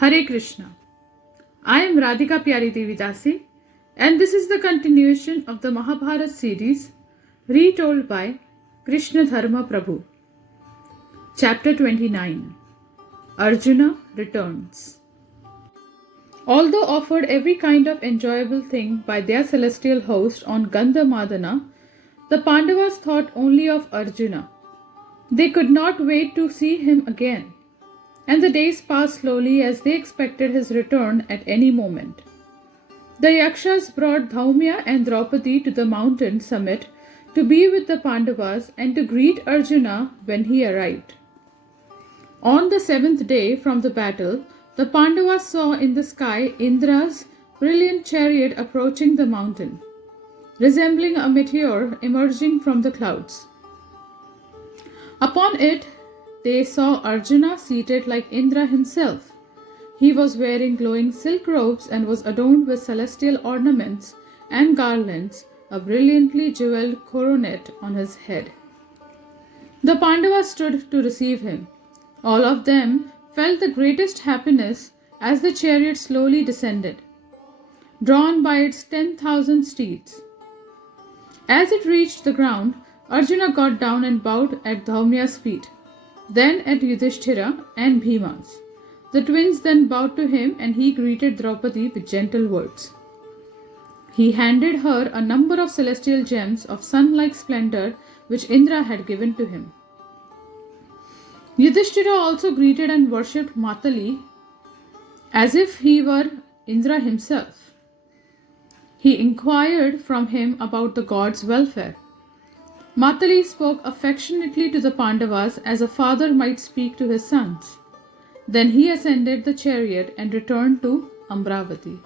Hare Krishna. I am Radhika Pyari Devidasi, and this is the continuation of the Mahabharata series retold by Krishna Dharma Prabhu. Chapter 29 Arjuna Returns. Although offered every kind of enjoyable thing by their celestial host on Gandhamadana, the Pandavas thought only of Arjuna. They could not wait to see him again, and the days passed slowly as they expected his return at any moment. The Yakshas brought Dhaumya and Draupadi to the mountain summit to be with the Pandavas and to greet Arjuna when he arrived. On the seventh day from the battle, the Pandavas saw in the sky Indra's brilliant chariot approaching the mountain, resembling a meteor emerging from the clouds. Upon it, they saw Arjuna seated like Indra himself. He was wearing glowing silk robes and was adorned with celestial ornaments and garlands, a brilliantly jeweled coronet on his head. The Pandavas stood to receive him. All of them felt the greatest happiness as the chariot slowly descended, drawn by its 10,000 steeds. As it reached the ground, Arjuna got down and bowed at Dhaumya's feet, then at Yudhishthira and Bhima's. The twins then bowed to him and he greeted Draupadi with gentle words. He handed her a number of celestial gems of sun-like splendor which Indra had given to him. Yudhishthira also greeted and worshipped Matali as if he were Indra himself. He inquired from him about the gods' welfare. Matali spoke affectionately to the Pandavas as a father might speak to his sons. Then he ascended the chariot and returned to Amravati.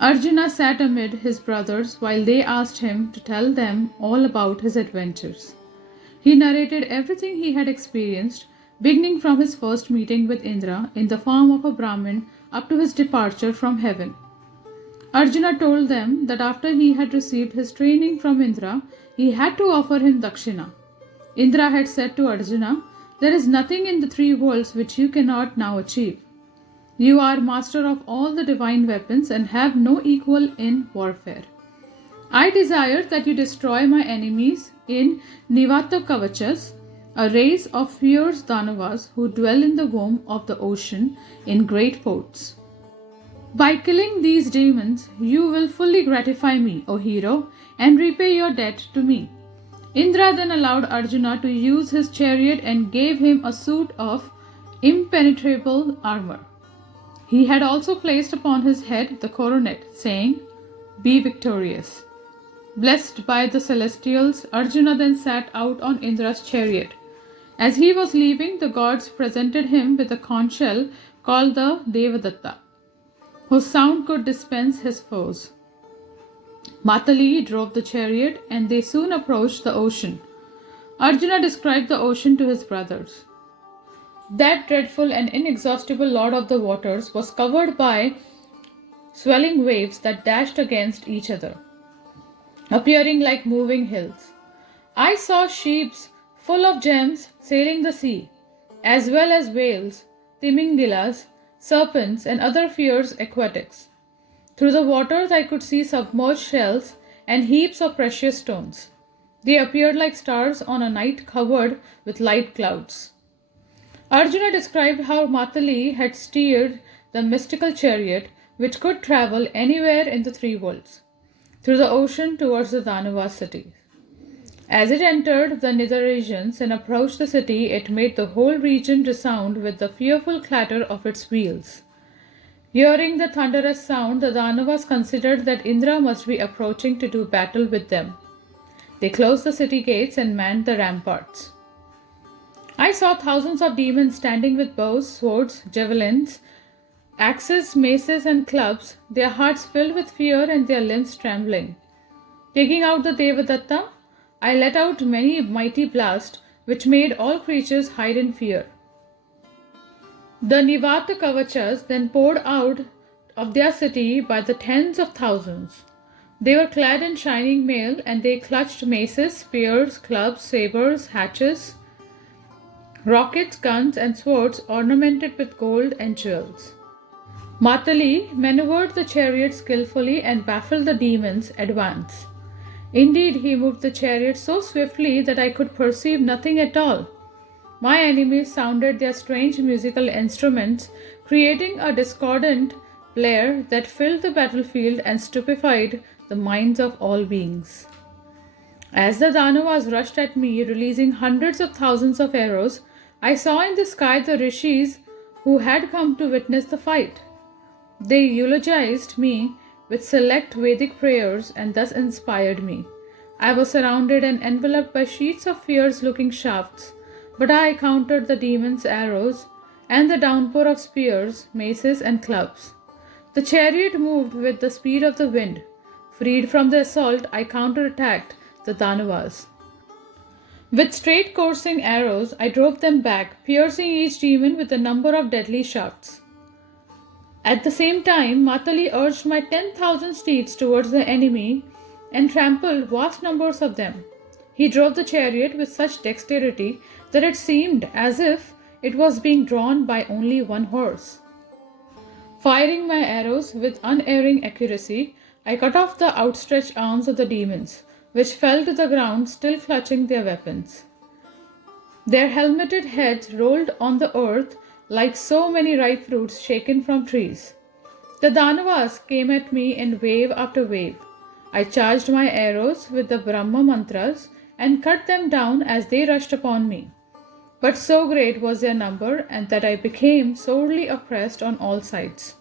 Arjuna sat amid his brothers while they asked him to tell them all about his adventures. He narrated everything he had experienced, beginning from his first meeting with Indra in the form of a Brahmin up to his departure from heaven. Arjuna told them that after he had received his training from Indra, he had to offer him Dakshina. Indra had said to Arjuna, "There is nothing in the three worlds which you cannot now achieve. You are master of all the divine weapons and have no equal in warfare. I desire that you destroy my enemies in Nivata Kavachas, a race of fierce Danavas who dwell in the womb of the ocean in great forts. By killing these demons, you will fully gratify me, O hero, and repay your debt to me." Indra then allowed Arjuna to use his chariot and gave him a suit of impenetrable armor. He had also placed upon his head the coronet, saying, "Be victorious." Blessed by the celestials, Arjuna then sat out on Indra's chariot. As he was leaving, the gods presented him with a conch shell called the Devadatta, whose sound could dispense his foes. Matali drove the chariot and they soon approached the ocean. Arjuna described the ocean to his brothers. That dreadful and inexhaustible lord of the waters was covered by swelling waves that dashed against each other, appearing like moving hills. I saw ships full of gems sailing the sea, as well as whales, timingilas, serpents, and other fierce aquatics. Through the waters I could see submerged shells and heaps of precious stones. They appeared like stars on a night covered with light clouds. Arjuna described how Matali had steered the mystical chariot which could travel anywhere in the three worlds, through the ocean towards the Danava city. As it entered the nether regions and approached the city, it made the whole region resound with the fearful clatter of its wheels. Hearing the thunderous sound, the Danavas considered that Indra must be approaching to do battle with them. They closed the city gates and manned the ramparts. I saw thousands of demons standing with bows, swords, javelins, axes, maces, and clubs, their hearts filled with fear and their limbs trembling. Taking out the Devadatta, I let out many mighty blasts which made all creatures hide in fear. The Nivata Kavachas then poured out of their city by the tens of thousands. They were clad in shining mail and they clutched maces, spears, clubs, sabers, hatchets, rockets, guns, and swords ornamented with gold and jewels. Matali maneuvered the chariot skillfully and baffled the demon's advance. Indeed, he moved the chariot so swiftly that I could perceive nothing at all. My enemies sounded their strange musical instruments, creating a discordant blare that filled the battlefield and stupefied the minds of all beings. As the Danavas rushed at me, releasing hundreds of thousands of arrows, I saw in the sky the rishis who had come to witness the fight. They eulogized me with select Vedic prayers and thus inspired me. I was surrounded and enveloped by sheets of fierce looking shafts, but I countered the demon's arrows and the downpour of spears, maces, and clubs. The chariot moved with the speed of the wind. Freed from the assault, I counterattacked the Danavas. With straight coursing arrows, I drove them back, piercing each demon with a number of deadly shafts. At the same time, Matali urged my 10,000 steeds towards the enemy and trampled vast numbers of them. He drove the chariot with such dexterity that it seemed as if it was being drawn by only one horse. Firing my arrows with unerring accuracy, I cut off the outstretched arms of the demons, which fell to the ground still clutching their weapons. Their helmeted heads rolled on the earth like so many ripe fruits shaken from trees. The Danavas came at me in wave after wave. I charged my arrows with the Brahma mantras and cut them down as they rushed upon me. But so great was their number and that I became sorely oppressed on all sides.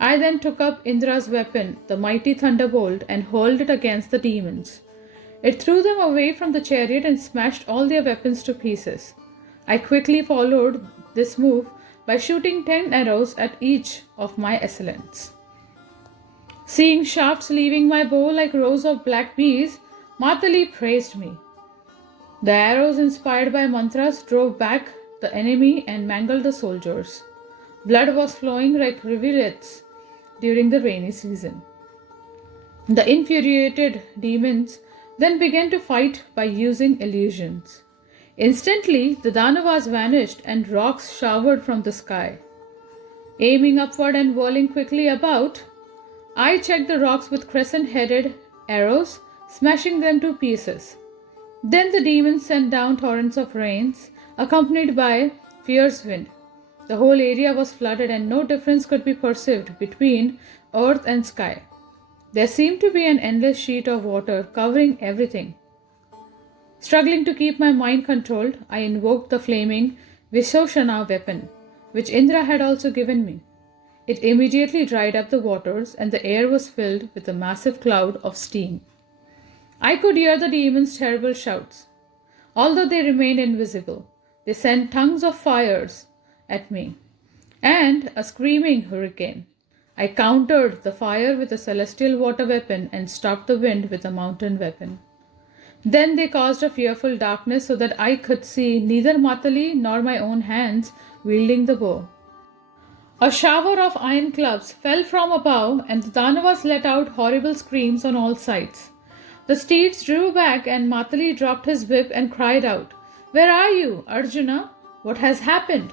I then took up Indra's weapon, the mighty thunderbolt, and hurled it against the demons. It threw them away from the chariot and smashed all their weapons to pieces. I quickly followed this move by shooting 10 arrows at each of my assailants. Seeing shafts leaving my bow like rows of black bees, Matali praised me. The arrows inspired by mantras drove back the enemy and mangled the soldiers. Blood was flowing like rivulets during the rainy season. The infuriated demons then began to fight by using illusions. Instantly, the Danavas vanished and rocks showered from the sky. Aiming upward and whirling quickly about, I checked the rocks with crescent-headed arrows, smashing them to pieces. Then the demons sent down torrents of rains, accompanied by fierce wind. The whole area was flooded and no difference could be perceived between earth and sky. There seemed to be an endless sheet of water covering everything. Struggling to keep my mind controlled, I invoked the flaming Vishoshana weapon, which Indra had also given me. It immediately dried up the waters and the air was filled with a massive cloud of steam. I could hear the demons' terrible shouts. Although they remained invisible, they sent tongues of fires at me and a screaming hurricane. I countered the fire with a celestial water weapon and stopped the wind with a mountain weapon. Then they caused a fearful darkness so that I could see neither Matali nor my own hands wielding the bow. A shower of iron clubs fell from above and the Danavas let out horrible screams on all sides. The steeds drew back and Matali dropped his whip and cried out, "Where are you, Arjuna? What has happened?"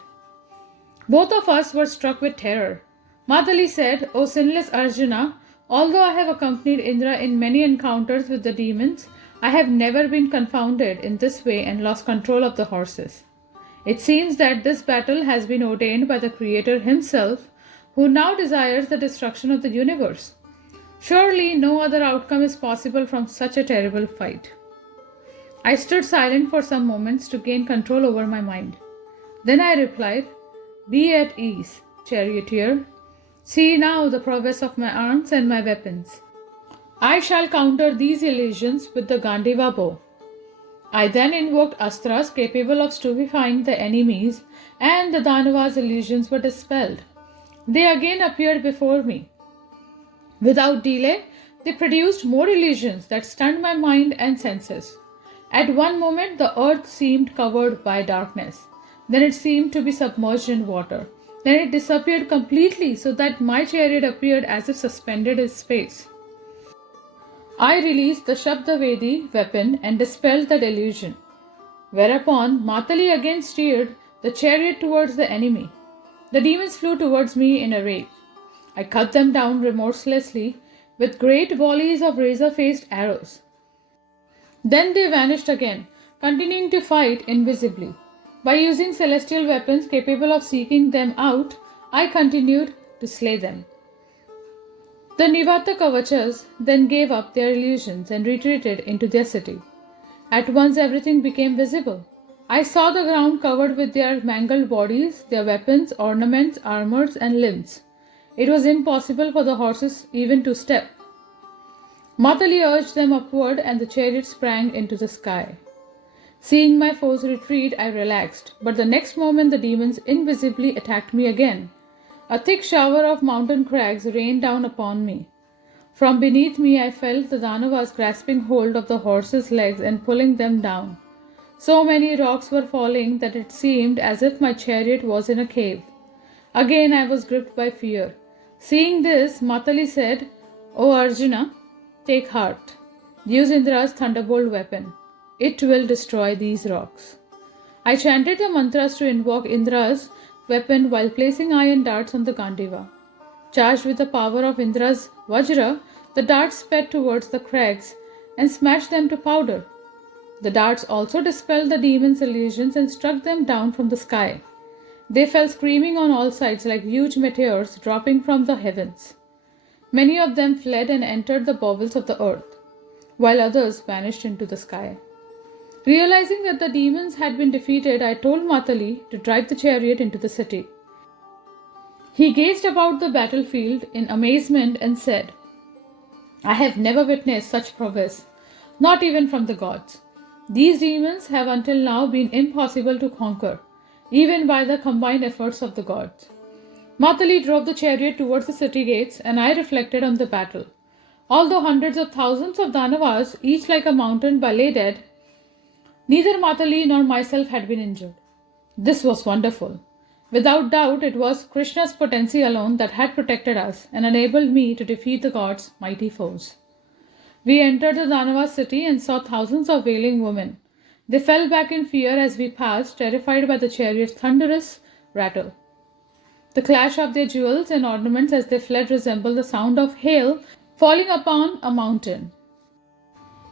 Both of us were struck with terror. Matali said, "O sinless Arjuna, although I have accompanied Indra in many encounters with the demons, I have never been confounded in this way and lost control of the horses. It seems that this battle has been ordained by the Creator himself, who now desires the destruction of the universe. Surely no other outcome is possible from such a terrible fight." I stood silent for some moments to gain control over my mind. Then I replied, "Be at ease, charioteer. See now the prowess of my arms and my weapons. I shall counter these illusions with the Gandiva bow." I then invoked astras capable of stupefying the enemies, and the Danavas' illusions were dispelled. They again appeared before me. Without delay, they produced more illusions that stunned my mind and senses. At one moment, the earth seemed covered by darkness. Then it seemed to be submerged in water. Then it disappeared completely so that my chariot appeared as if suspended in space. I released the Shabdavedi weapon and dispelled that illusion. Whereupon Matali again steered the chariot towards the enemy. The demons flew towards me in a rage. I cut them down remorselessly with great volleys of razor-faced arrows. Then they vanished again, continuing to fight invisibly. By using celestial weapons capable of seeking them out, I continued to slay them. The Nivata Kavachas then gave up their illusions and retreated into their city. At once everything became visible. I saw the ground covered with their mangled bodies, their weapons, ornaments, armors, and limbs. It was impossible for the horses even to step. Matali urged them upward, and the chariot sprang into the sky. Seeing my foes retreat, I relaxed, but the next moment the demons invisibly attacked me again. A thick shower of mountain crags rained down upon me. From beneath me I felt the Danavas grasping hold of the horses' legs and pulling them down. So many rocks were falling that it seemed as if my chariot was in a cave. Again I was gripped by fear. Seeing this, Matali said, "O Arjuna, take heart. Use Indra's thunderbolt weapon. It will destroy these rocks." I chanted the mantras to invoke Indra's weapon while placing iron darts on the Gandiva. Charged with the power of Indra's Vajra, the darts sped towards the crags and smashed them to powder. The darts also dispelled the demons' illusions and struck them down from the sky. They fell screaming on all sides like huge meteors dropping from the heavens. Many of them fled and entered the bowels of the earth, while others vanished into the sky. Realizing that the demons had been defeated, I told Matali to drive the chariot into the city. He gazed about the battlefield in amazement and said, "I have never witnessed such prowess, not even from the gods. These demons have until now been impossible to conquer, even by the combined efforts of the gods." Matali drove the chariot towards the city gates, and I reflected on the battle. Although hundreds of thousands of Danavas, each like a mountain, lay dead, neither Matali nor myself had been injured. This was wonderful. Without doubt, it was Krishna's potency alone that had protected us and enabled me to defeat the gods' mighty foes. We entered the Danava city and saw thousands of wailing women. They fell back in fear as we passed, terrified by the chariot's thunderous rattle. The clash of their jewels and ornaments as they fled resembled the sound of hail falling upon a mountain.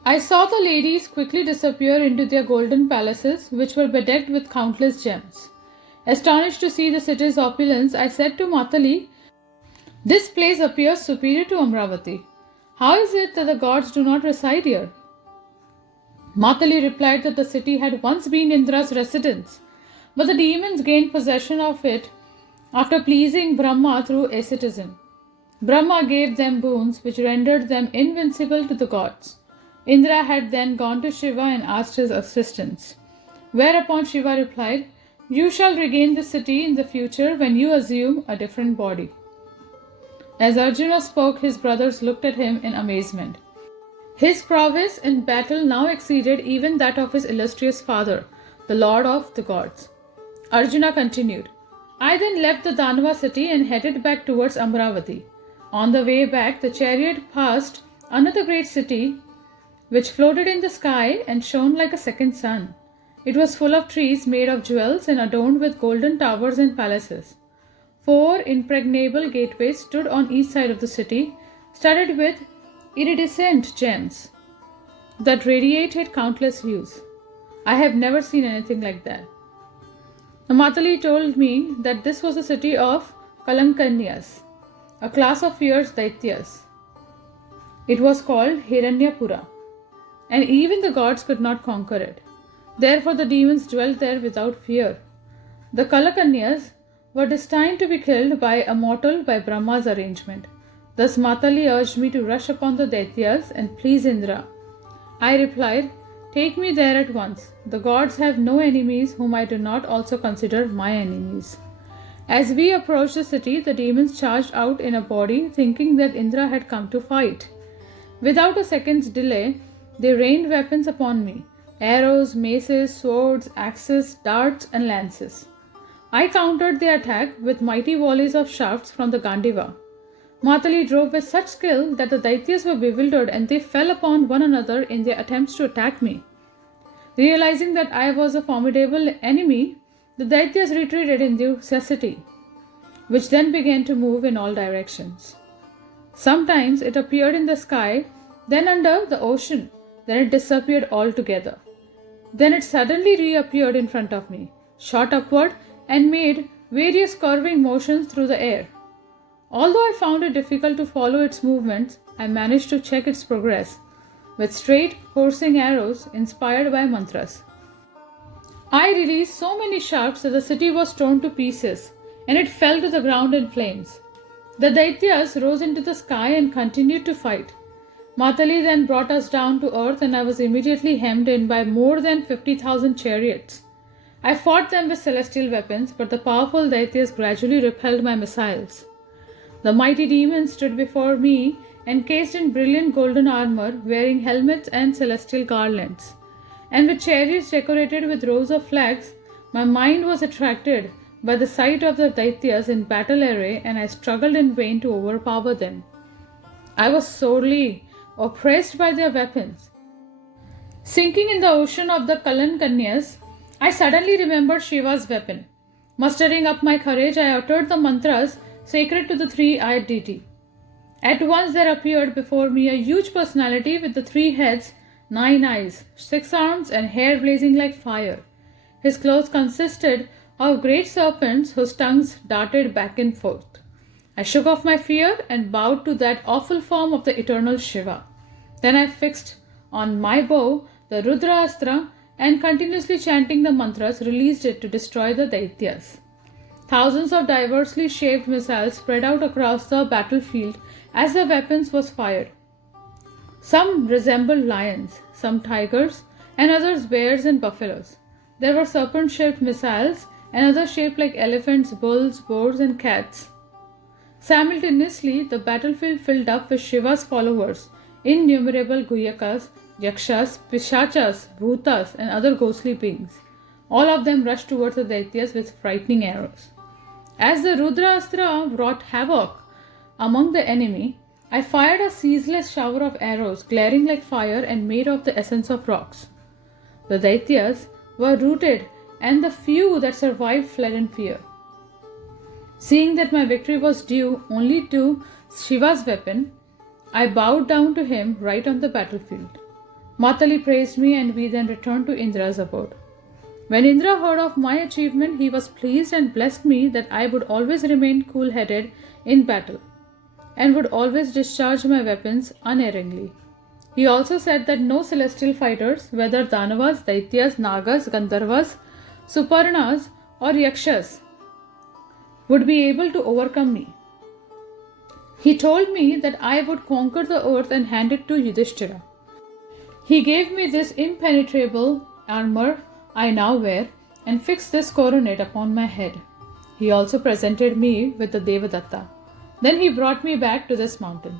I saw the ladies quickly disappear into their golden palaces, which were bedecked with countless gems. Astonished to see the city's opulence, I said to Matali, "This place appears superior to Amravati. How is it that the gods do not reside here?" Matali replied that the city had once been Indra's residence, but the demons gained possession of it after pleasing Brahma through asceticism. Brahma gave them boons which rendered them invincible to the gods. Indra had then gone to Shiva and asked his assistance, whereupon Shiva replied, "You shall regain the city in the future when you assume a different body." As Arjuna spoke, his brothers looked at him in amazement. His prowess in battle now exceeded even that of his illustrious father, the lord of the gods. Arjuna continued, "I then left the Danava city and headed back towards Amravati. On the way back, the chariot passed another great city which floated in the sky and shone like a second sun. It was full of trees made of jewels and adorned with golden towers and palaces. 4 impregnable gateways stood on each side of the city, studded with iridescent gems that radiated countless hues. I have never seen anything like that. Matali told me that this was the city of Kalankanyas, a class of fierce Daityas. It was called Hiranyapura, and even the gods could not conquer it. Therefore the demons dwelt there without fear. The Kalakanyas were destined to be killed by a mortal by Brahma's arrangement. Thus Matali urged me to rush upon the Daityas and please Indra. I replied, "Take me there at once. The gods have no enemies whom I do not also consider my enemies." As we approached the city, the demons charged out in a body, thinking that Indra had come to fight. Without a second's delay, they rained weapons upon me: arrows, maces, swords, axes, darts, and lances. I countered their attack with mighty volleys of shafts from the Gandiva. Matali drove with such skill that the Daityas were bewildered and they fell upon one another in their attempts to attack me. Realizing that I was a formidable enemy, The Daityas retreated in necessity, which then began to move in all directions. Sometimes it appeared in the sky, then under the ocean, then it disappeared altogether. Then it suddenly reappeared in front of me, shot upward, and made various curving motions through the air. Although I found it difficult to follow its movements, I managed to check its progress with straight, coursing arrows inspired by mantras. I released so many shafts that the city was torn to pieces, and it fell to the ground in flames. The Daityas rose into the sky and continued to fight. Matali then brought us down to earth, and I was immediately hemmed in by more than 50,000 chariots. I fought them with celestial weapons, but the powerful Daityas gradually repelled my missiles. The mighty demons stood before me, encased in brilliant golden armor, wearing helmets and celestial garlands. And with chariots decorated with rows of flags, my mind was attracted by the sight of the Daityas in battle array, and I struggled in vain to overpower them. I was sorely oppressed by their weapons. Sinking in the ocean of the Kalan Kanyas, I suddenly remembered Shiva's weapon. Mustering up my courage, I uttered the mantras sacred to the three-eyed deity. At once there appeared before me a huge personality with the 3 heads, 9 eyes, 6 arms, and hair blazing like fire. His clothes consisted of great serpents whose tongues darted back and forth. I shook off my fear and bowed to that awful form of the eternal Shiva. Then I fixed on my bow the Rudra Astra and continuously chanting the mantras released it to destroy the Daityas. Thousands of diversely shaped missiles spread out across the battlefield as the weapons was fired. Some resembled lions, some tigers, and others bears and buffaloes. There were serpent-shaped missiles and others shaped like elephants, bulls, boars, and cats. Simultaneously, the battlefield filled up with Shiva's followers, innumerable Guhyakas, Yakshas, Pishachas, Bhutas, and other ghostly beings. All of them rushed towards the Daityas with frightening arrows. As the Rudra Astra wrought havoc among the enemy, I fired a ceaseless shower of arrows, glaring like fire and made of the essence of rocks. The Daityas were routed, and the few that survived fled in fear. Seeing that my victory was due only to Shiva's weapon, I bowed down to him right on the battlefield. Matali praised me, and we then returned to Indra's abode. When Indra heard of my achievement, he was pleased and blessed me that I would always remain cool-headed in battle and would always discharge my weapons unerringly. He also said that no celestial fighters, whether Danavas, Daityas, Nagas, Gandharvas, Suparnas, or Yakshas, would be able to overcome me. He told me that I would conquer the earth and hand it to Yudhishthira. He gave me this impenetrable armor I now wear and fixed this coronet upon my head. He also presented me with the Devadatta. Then he brought me back to this mountain.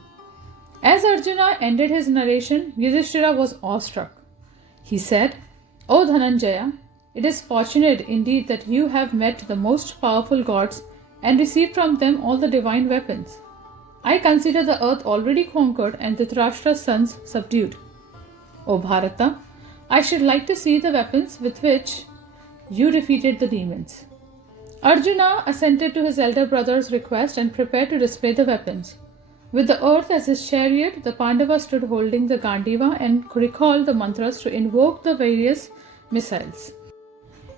As Arjuna ended his narration, Yudhishthira was awestruck. He said, "O Dhananjaya, it is fortunate indeed that you have met the most powerful gods and received from them all the divine weapons. I consider the earth already conquered and Dhritarashtra's sons subdued. O Bharata, I should like to see the weapons with which you defeated the demons." Arjuna assented to his elder brother's request and prepared to display the weapons. With the earth as his chariot, the Pandavas stood holding the Gandiva and recalled the mantras to invoke the various missiles.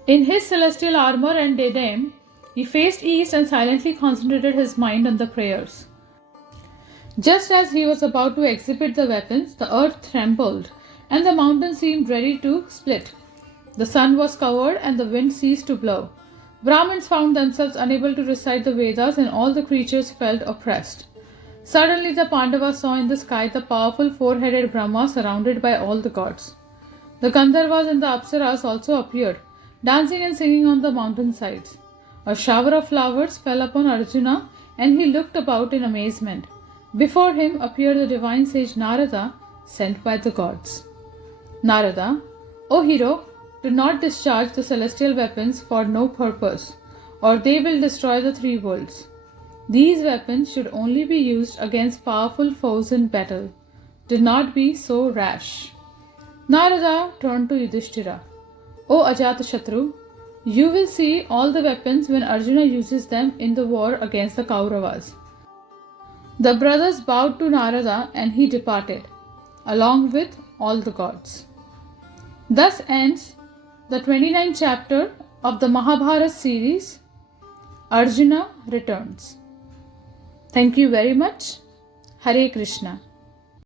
In his celestial armor and diadem, he faced east and silently concentrated his mind on the prayers. Just as he was about to exhibit the weapons, the earth trembled and the mountain seemed ready to split. The sun was covered and the wind ceased to blow. Brahmins found themselves unable to recite the Vedas and all the creatures felt oppressed. Suddenly the Pandavas saw in the sky the powerful four-headed Brahma surrounded by all the gods. The Gandharvas and the Apsaras also appeared, dancing and singing on the mountain sides. A shower of flowers fell upon Arjuna and he looked about in amazement. Before him appeared the divine sage Narada, sent by the gods. Narada, "O hero, do not discharge the celestial weapons for no purpose, or they will destroy the 3 worlds. These weapons should only be used against powerful foes in battle. Do not be so rash." Narada turned to Yudhishthira. "O Ajatashatru, You will see all the weapons when Arjuna uses them in the war against the Kauravas. The brothers bowed to Narada and he departed, along with all the gods. Thus ends the 29th chapter of the Mahabharata series, Arjuna Returns. Thank you very much. Hare Krishna.